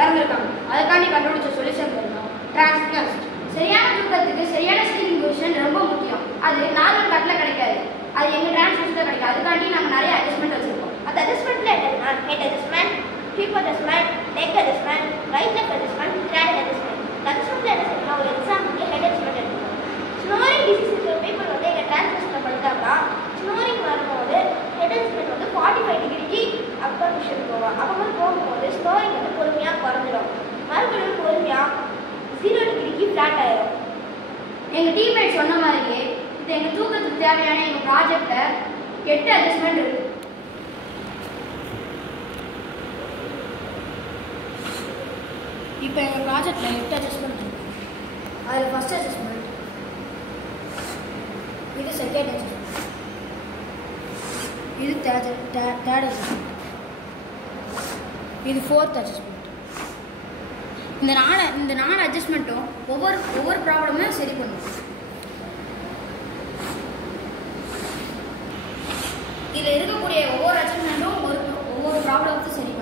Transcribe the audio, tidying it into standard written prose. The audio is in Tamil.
இறந்துருக்காங்க. அதுக்காண்டி கண்டுபிடிச்ச சொல்யூஷன் பண்ணோம் டிரான்ஸ்னஸ்ட். சரியான தூக்கத்துக்கு சரியான ஸ்லீப்பிங் பொசிஷன் ரொம்ப முக்கியம். அது நார்மல் கட்டில் கிடைக்காது, அது எங்கள் டிரான்ஸ்னஸ்ட்டில் கிடைக்கும். அதுக்காண்டி நாங்கள் நிறைய அட்ஜஸ்ட்மெண்ட் வச்சுருக்கோம். அந்த அட்ஜஸ்ட்மெண்ட்டில் என்னன்னா head adjustment, hip adjustment, neck adjustment, right leg adjustment, cranial adjustment. அட்ஜஸ்ட்மெண்ட்டில் என்ன செய்யணும், ஒரு எக்ஸாம்பிளுக்கு ஹெட் அட்ஜஸ்ட்மெண்ட் எடுத்துக்கணும். ஸ்னோரிங் டிசீஸ் இருக்கிற பீப்புள் வந்து எங்கள் டிரான்ஸ்னஸ்ட்டில் படுத்தாங்கன்னா ஸ்னோரிங் வரும்போது ஹெட் அட்ஜஸ்ட்மெண்ட் வந்து 45 டிகிரிக்கு அப்பர் பொசிஷன் போவோம். அப்போ மாதிரி போகும்போது ஸ்னோரிங் வந்து பொறுமையாக குறைஞ்சிடும். மறுபடியும் பொறுமையாக 0 டிகிரிக்கு ஃப்ளாட் ஆயிடும். எங்கள் டீம்மேட் சொன்ன மாதிரியே இது எங்கள் தூக்கத்துக்கு தேவையான எங்கள் ப்ராஜெக்டில் 8 அட்ஜஸ்ட்மெண்ட் இருக்குது. இப்போ எங்கள் ப்ராஜெக்டில் 8 அட்ஜஸ்ட்மெண்ட் இருக்குது. அதில் ஃபஸ்ட் அட்ஜஸ்ட்மெண்ட், இது செகண்ட் அட்ஜஸ்ட்மெண்ட், இது தேர்ட் அட்ஜஸ்ட்மெண்ட், இது ஃபோர்த் அட்ஜஸ்ட்மெண்ட். இந்த நாலு அட்ஜஸ்ட்மெண்ட்டும் ஒவ்வொரு ப்ராப்ளமும் சரி பண்ணும். இதில் இருக்கக்கூடிய ஒவ்வொரு அட்ஜஸ்ட்மெண்ட்டும் ஒவ்வொரு ப்ராப்ளத்துக்கும் சரி.